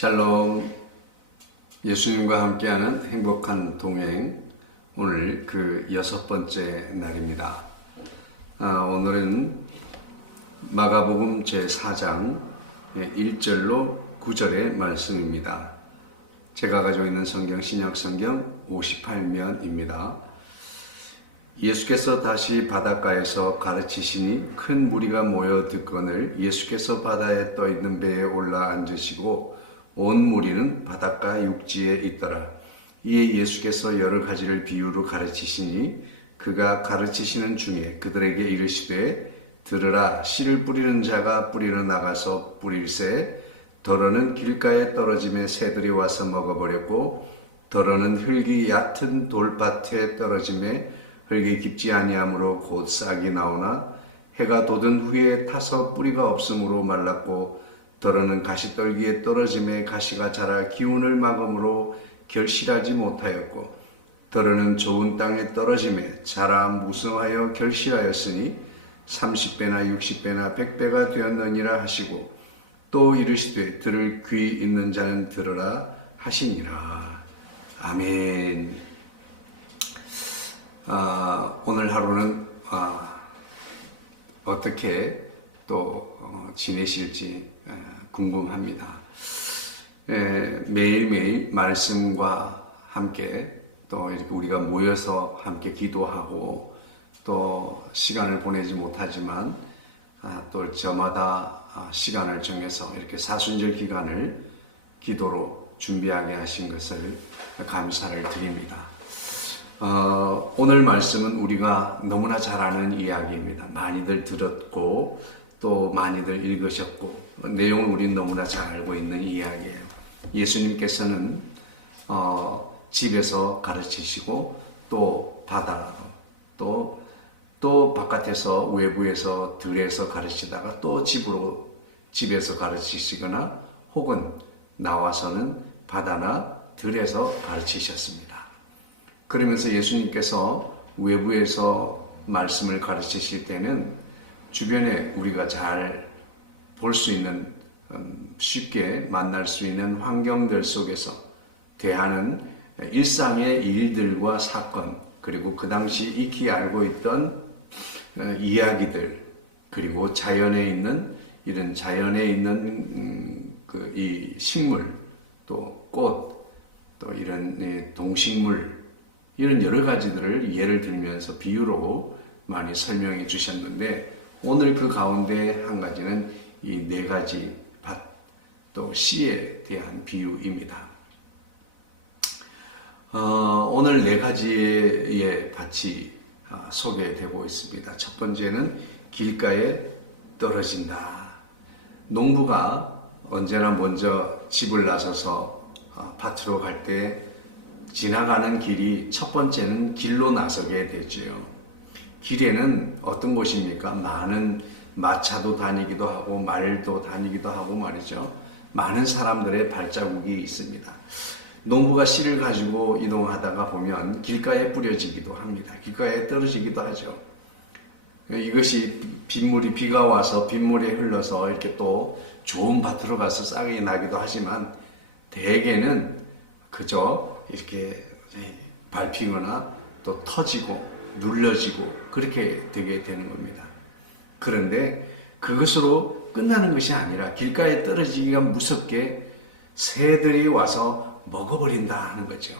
샬롬. 예수님과 함께하는 행복한 동행, 오늘 그 6번째 날입니다. 오늘은 마가복음 제4장 1절로 9절의 말씀입니다. 제가 가지고 있는 성경, 신약성경 58면입니다. 예수께서 다시 바닷가에서 가르치시니 큰 무리가 모여 듣거늘 예수께서 바다에 떠있는 배에 올라 앉으시고 온 무리는 바닷가 육지에 있더라. 이에 예수께서 여러 가지를 비유로 가르치시니 그가 가르치시는 중에 그들에게 이르시되 들으라. 씨를 뿌리는 자가 뿌리러 나가서 뿌릴새 더러는 길가에 떨어짐에 새들이 와서 먹어버렸고 더러는 흙이 얕은 돌밭에 떨어짐에 흙이 깊지 아니하므로 곧 싹이 나오나 해가 돋은 후에 타서 뿌리가 없으므로 말랐고 더러는 가시떨기에 떨어짐에 가시가 자라 기운을 막음으로 결실하지 못하였고 더러는 좋은 땅에 떨어짐에 자라 무성하여 결실하였으니 30배나 60배나 100배가 되었느니라 하시고 또 이르시되 들을 귀 있는 자는 들으라 하시니라. 아멘. 오늘 하루는 어떻게 또 지내실지 궁금합니다. 매일매일 말씀과 함께 또 이렇게 우리가 모여서 함께 기도하고 또 시간을 보내지 못하지만 또 저마다 시간을 정해서 이렇게 사순절 기간을 기도로 준비하게 하신 것을 감사를 드립니다. 오늘 말씀은 우리가 너무나 잘 아는 이야기입니다. 많이들 들었고 또 많이들 읽으셨고 내용을 우리는 너무나 잘 알고 있는 이야기예요. 예수님께서는 집에서 가르치시고 또 바다로 또 바깥에서 외부에서 들에서 가르치다가 또 집에서 가르치시거나 혹은 나와서는 바다나 들에서 가르치셨습니다. 그러면서 예수님께서 외부에서 말씀을 가르치실 때는 주변에 우리가 잘 볼 수 있는 쉽게 만날 수 있는 환경들 속에서 대하는 일상의 일들과 사건 그리고 그 당시 익히 알고 있던 이야기들 그리고 자연에 있는 이 식물 또 꽃 또 이런 동식물 이런 여러 가지들을 예를 들면서 비유로 많이 설명해 주셨는데 오늘 그 가운데 한 가지는 이 4가지 밭 또 씨에 대한 비유입니다. 오늘 4가지의 밭이 소개되고 있습니다. 첫 번째는 길가에 떨어진다. 농부가 언제나 먼저 집을 나서서 밭으로 갈 때 지나가는 길이 첫 번째는 길로 나서게 되죠. 길에는 어떤 곳입니까? 많은 마차도 다니기도 하고 말도 다니기도 하고 말이죠. 많은 사람들의 발자국이 있습니다. 농부가 씨를 가지고 이동하다가 보면 길가에 뿌려지기도 합니다. 길가에 떨어지기도 하죠. 이것이 비가 와서 빗물에 흘러서 이렇게 또 좋은 밭으로 가서 싹이 나기도 하지만 대개는 그저 이렇게 밟히거나 또 터지고 눌러지고 그렇게 되게 되는 겁니다. 그런데 그것으로 끝나는 것이 아니라 길가에 떨어지기가 무섭게 새들이 와서 먹어버린다 하는 거죠.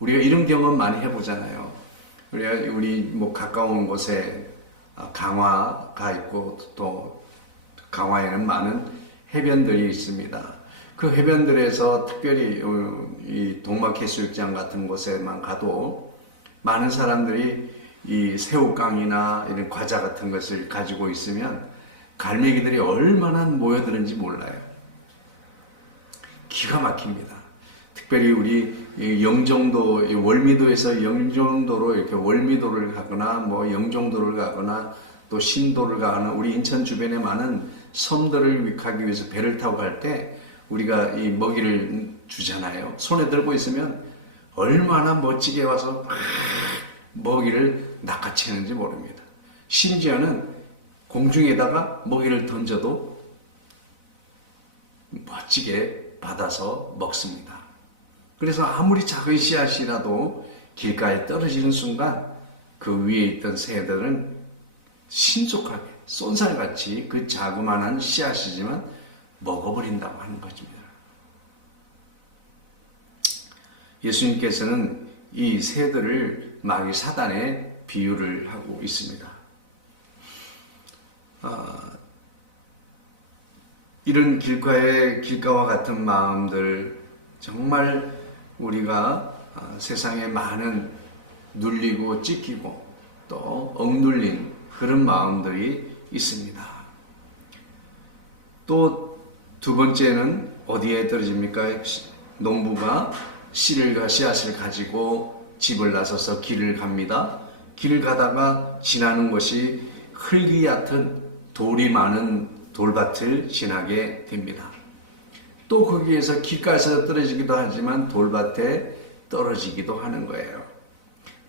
우리가 이런 경험 많이 해보잖아요. 우리 가까운 곳에 강화가 있고 또 강화에는 많은 해변들이 있습니다. 그 해변들에서 특별히 이 동막해수욕장 같은 곳에만 가도 많은 사람들이 이 새우깡이나 이런 과자 같은 것을 가지고 있으면 갈매기들이 얼마나 모여드는지 몰라요. 기가 막힙니다. 특별히 우리 영종도, 월미도에서 영종도로 이렇게 월미도를 가거나 영종도를 가거나 또 신도를 가거나 우리 인천 주변에 많은 섬들을 가기 위해서 배를 타고 갈 때 우리가 이 먹이를 주잖아요. 손에 들고 있으면 얼마나 멋지게 와서 막 먹이를 낚아채는지 모릅니다. 심지어는 공중에다가 먹이를 던져도 멋지게 받아서 먹습니다. 그래서 아무리 작은 씨앗이라도 길가에 떨어지는 순간 그 위에 있던 새들은 신속하게 쏜살같이 그 자그마한 씨앗이지만 먹어버린다고 하는 것입니다. 예수님께서는 이 새들을 마귀 사단에 비유를 하고 있습니다. 이런 길가와 같은 마음들, 정말 우리가 세상에 많은 눌리고 찢기고 또 억눌린 그런 마음들이 있습니다. 또 두 번째는 어디에 떨어집니까? 농부가 씨앗을 가지고 집을 나서서 길을 갑니다. 길을 가다가 지나는 것이 흙이 얕은 돌이 많은 돌밭을 지나게 됩니다. 또 거기에서 길가에서 떨어지기도 하지만 돌밭에 떨어지기도 하는 거예요.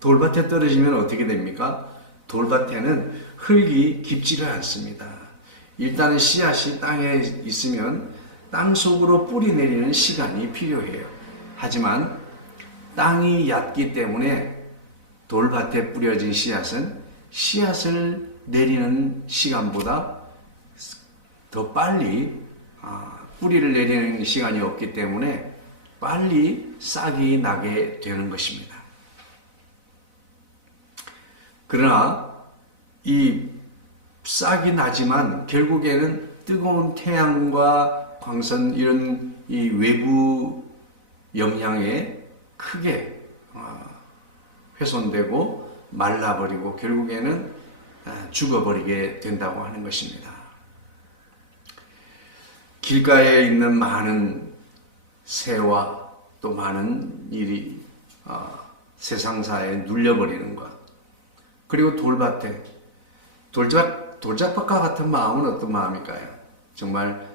돌밭에 떨어지면 어떻게 됩니까? 돌밭에는 흙이 깊지를 않습니다. 일단은 씨앗이 땅에 있으면 땅 속으로 뿌리 내리는 시간이 필요해요. 하지만 땅이 얕기 때문에 돌밭에 뿌려진 씨앗을 내리는 시간보다 더 빨리 뿌리를 내리는 시간이 없기 때문에 빨리 싹이 나게 되는 것입니다. 그러나 이 싹이 나지만 결국에는 뜨거운 태양과 광선 이런 이 외부 영향에 크게 훼손되고 말라버리고 결국에는 죽어버리게 된다고 하는 것입니다. 길가에 있는 많은 새와 또 많은 일이 세상사에 눌려버리는 것, 그리고 돌밭에 돌짝밭과 같은 마음은 어떤 마음일까요? 정말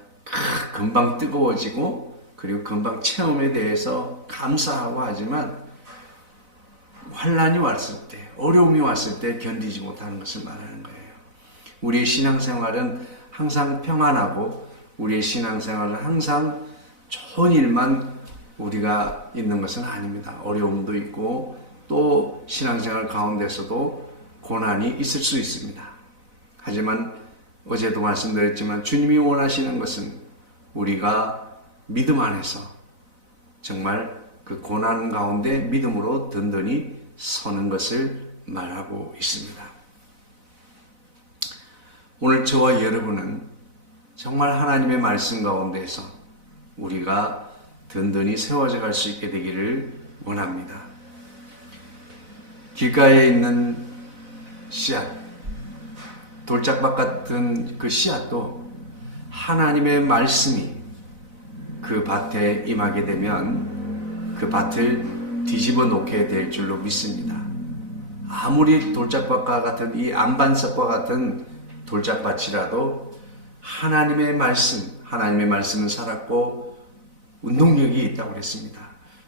금방 뜨거워지고 그리고 금방 체험에 대해서 감사하고 하지만 환난이 왔을 때, 어려움이 왔을 때 견디지 못하는 것을 말하는 거예요. 우리의 신앙생활은 항상 평안하고 우리의 신앙생활은 항상 좋은 일만 우리가 있는 것은 아닙니다. 어려움도 있고 또 신앙생활 가운데서도 고난이 있을 수 있습니다. 하지만 어제도 말씀드렸지만 주님이 원하시는 것은 우리가 믿음 안에서 정말 그 고난 가운데 믿음으로 든든히 서는 것을 말하고 있습니다. 오늘 저와 여러분은 정말 하나님의 말씀 가운데에서 우리가 든든히 세워져 갈 수 있게 되기를 원합니다. 길가에 있는 씨앗, 돌짝밭 같은 그 씨앗도 하나님의 말씀이 그 밭에 임하게 되면 그 밭을 뒤집어 놓게 될 줄로 믿습니다. 아무리 돌짝밭과 같은 이 안반석과 같은 돌짝밭이라도 하나님의 말씀은 살았고 운동력이 있다고 그랬습니다.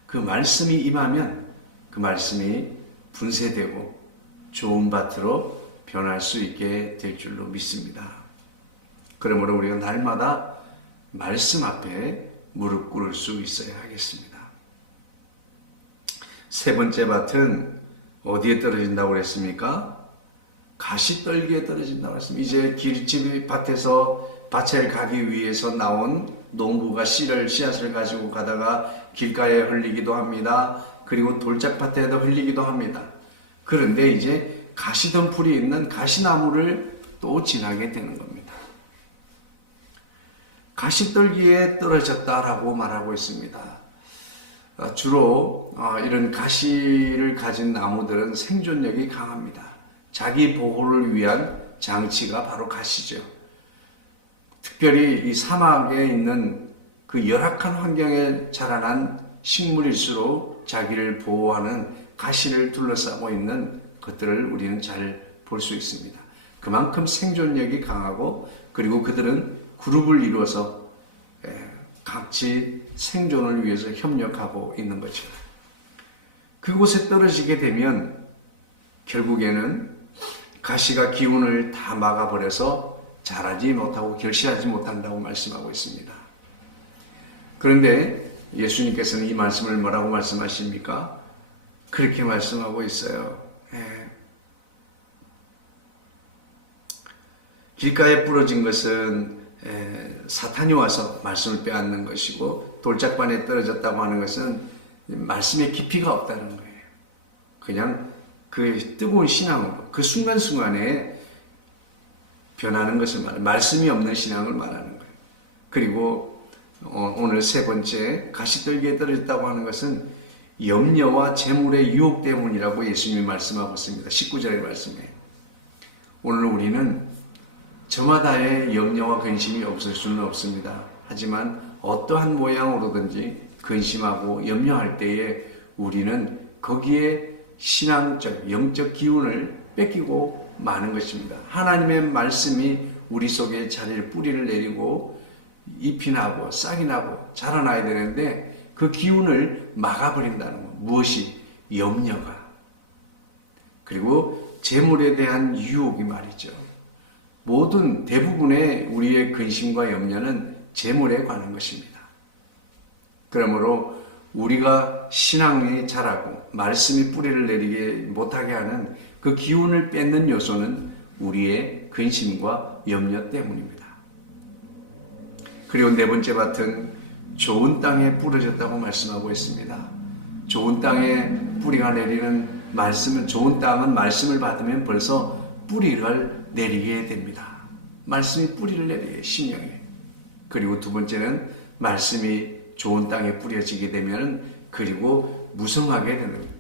그 말씀이 임하면 그 말씀이 분쇄되고 좋은 밭으로 변할 수 있게 될 줄로 믿습니다. 그러므로 우리가 날마다 말씀 앞에 무릎 꿇을 수 있어야 하겠습니다. 세 번째 밭은 어디에 떨어진다고 그랬습니까? 가시떨기에 떨어진다고 했습니다. 이제 길집 밭에서 밭을 가기 위해서 나온 농부가 씨앗을 가지고 가다가 길가에 흘리기도 합니다. 그리고 돌짝밭에도 흘리기도 합니다. 그런데 이제 가시덤불이 있는 가시나무를 또 지나게 되는 겁니다. 가시떨기에 떨어졌다라고 말하고 있습니다. 주로 이런 가시를 가진 나무들은 생존력이 강합니다. 자기 보호를 위한 장치가 바로 가시죠. 특별히 이 사막에 있는 그 열악한 환경에 자라난 식물일수록 자기를 보호하는 가시를 둘러싸고 있는 것들을 우리는 잘 볼 수 있습니다. 그만큼 생존력이 강하고 그리고 그들은 그룹을 이루어서 같이 생존을 위해서 협력하고 있는 거죠. 그곳에 떨어지게 되면 결국에는 가시가 기운을 다 막아버려서 자라지 못하고 결실하지 못한다고 말씀하고 있습니다. 그런데 예수님께서는 이 말씀을 뭐라고 말씀하십니까? 그렇게 말씀하고 있어요. 길가에 부러진 것은 사탄이 와서 말씀을 빼앗는 것이고, 돌짝반에 떨어졌다고 하는 것은 말씀의 깊이가 없다는 거예요. 그냥 그 뜨거운 신앙으로 그 순간순간에 변하는 것을 말해요. 말씀이 없는 신앙을 말하는 거예요. 그리고 오늘 세 번째, 가시떨기에 떨어졌다고 하는 것은 염려와 재물의 유혹 때문이라고 예수님이 말씀하고 있습니다. 19절의 말씀에. 오늘 우리는 저마다의 염려와 근심이 없을 수는 없습니다. 하지만 어떠한 모양으로든지 근심하고 염려할 때에 우리는 거기에 신앙적, 영적 기운을 뺏기고 마는 것입니다. 하나님의 말씀이 우리 속에 자리를 뿌리를 내리고 잎이 나고 싹이 나고 자라나야 되는데 그 기운을 막아버린다는 것. 무엇이? 염려가. 그리고 재물에 대한 유혹이 말이죠. 모든 대부분의 우리의 근심과 염려는 재물에 관한 것입니다. 그러므로 우리가 신앙이 자라고 말씀이 뿌리를 내리게 못하게 하는 그 기운을 뺏는 요소는 우리의 근심과 염려 때문입니다. 그리고 네 번째 밭은 좋은 땅에 부러졌다고 말씀하고 있습니다. 좋은 땅에 뿌리가 내리는 말씀은, 좋은 땅은 말씀을 받으면 벌써 뿌리를 내리게 됩니다. 말씀이 뿌리를 내리게, 심령에. 그리고 두 번째는 말씀이 좋은 땅에 뿌려지게 되면 그리고 무성하게 되는 거예요.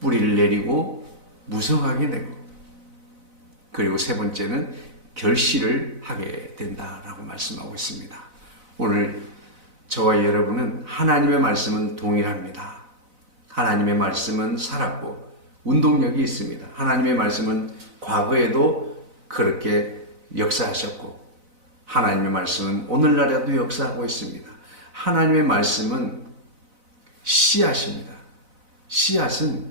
뿌리를 내리고 무성하게 되고, 그리고 세 번째는 결실을 하게 된다라고 말씀하고 있습니다. 오늘 저와 여러분은 하나님의 말씀은 동일합니다. 하나님의 말씀은 살았고 운동력이 있습니다. 하나님의 말씀은 과거에도 그렇게 역사하셨고 하나님의 말씀은 오늘날에도 역사하고 있습니다. 하나님의 말씀은 씨앗입니다. 씨앗은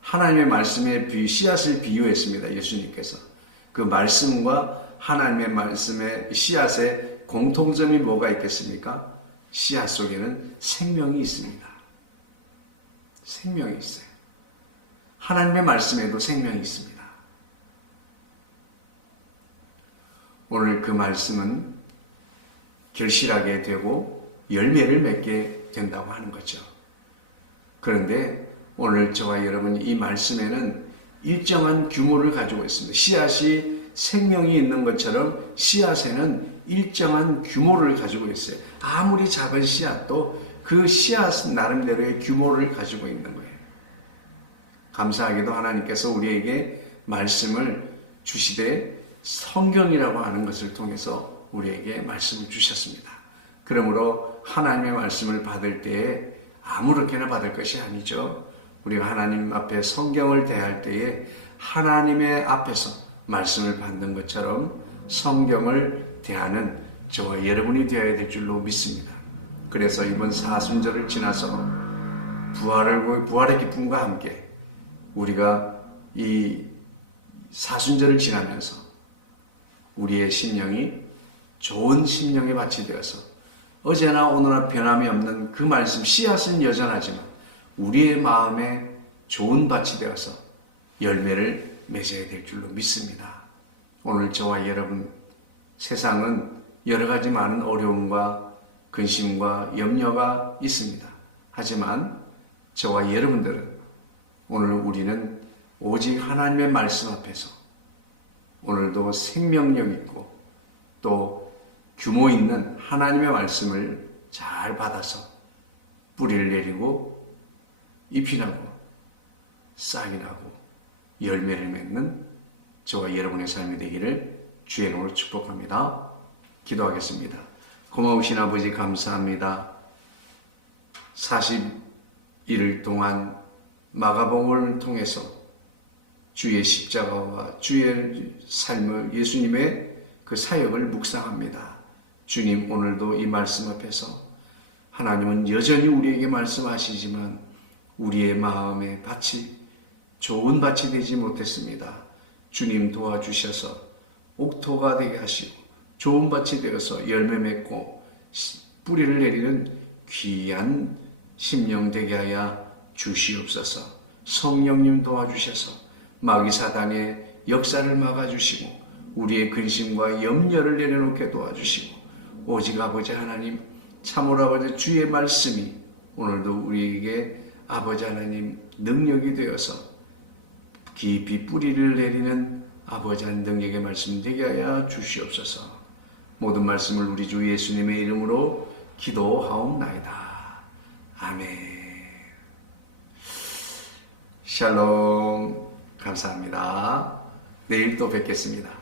하나님의 말씀에 씨앗을 비유했습니다. 예수님께서. 그 말씀과 하나님의 말씀의 씨앗의 공통점이 뭐가 있겠습니까? 씨앗 속에는 생명이 있습니다. 생명이 있어요. 하나님의 말씀에도 생명이 있습니다. 오늘 그 말씀은 결실하게 되고 열매를 맺게 된다고 하는 거죠. 그런데 오늘 저와 여러분 이 말씀에는 일정한 규모를 가지고 있습니다. 씨앗이 생명이 있는 것처럼 씨앗에는 일정한 규모를 가지고 있어요. 아무리 작은 씨앗도 그 씨앗 나름대로의 규모를 가지고 있는 거예요. 감사하게도 하나님께서 우리에게 말씀을 주시되 성경이라고 하는 것을 통해서 우리에게 말씀을 주셨습니다. 그러므로 하나님의 말씀을 받을 때에 아무렇게나 받을 것이 아니죠. 우리가 하나님 앞에 성경을 대할 때에 하나님의 앞에서 말씀을 받는 것처럼 성경을 대하는 저와 여러분이 되어야 될 줄로 믿습니다. 그래서 이번 사순절을 지나서 부활의 기쁨과 함께 우리가 이 사순절을 지나면서 우리의 심령이 좋은 심령의 밭이 되어서 어제나 오늘나 변함이 없는 그 말씀 씨앗은 여전하지만 우리의 마음에 좋은 밭이 되어서 열매를 맺어야 될 줄로 믿습니다. 오늘 저와 여러분, 세상은 여러 가지 많은 어려움과 근심과 염려가 있습니다. 하지만 저와 여러분들은 오늘 우리는 오직 하나님의 말씀 앞에서 오늘도 생명력 있고 또 규모 있는 하나님의 말씀을 잘 받아서 뿌리를 내리고 잎이 나고 싹이 나고 열매를 맺는 저와 여러분의 삶이 되기를 주의 이름으로 축복합니다. 기도하겠습니다. 고마우신 아버지 감사합니다. 40일 동안 마가복음을 통해서 주의 십자가와 주의 삶을, 예수님의 그 사역을 묵상합니다. 주님, 오늘도 이 말씀 앞에서 하나님은 여전히 우리에게 말씀하시지만 우리의 마음의 밭이 좋은 밭이 되지 못했습니다. 주님 도와주셔서 옥토가 되게 하시고 좋은 밭이 되어서 열매 맺고 뿌리를 내리는 귀한 심령 되게 하여 주시옵소서. 성령님 도와주셔서 마귀 사단의 역사를 막아주시고 우리의 근심과 염려를 내려놓게 도와주시고 오직 아버지 하나님 참으로 아버지 주의 말씀이 오늘도 우리에게 아버지 하나님 능력이 되어서 깊이 뿌리를 내리는 아버지 하나님 능력의 말씀 되게 하여 주시옵소서. 모든 말씀을 우리 주 예수님의 이름으로 기도하옵나이다. 아멘. 샬롬. 감사합니다. 내일 또 뵙겠습니다.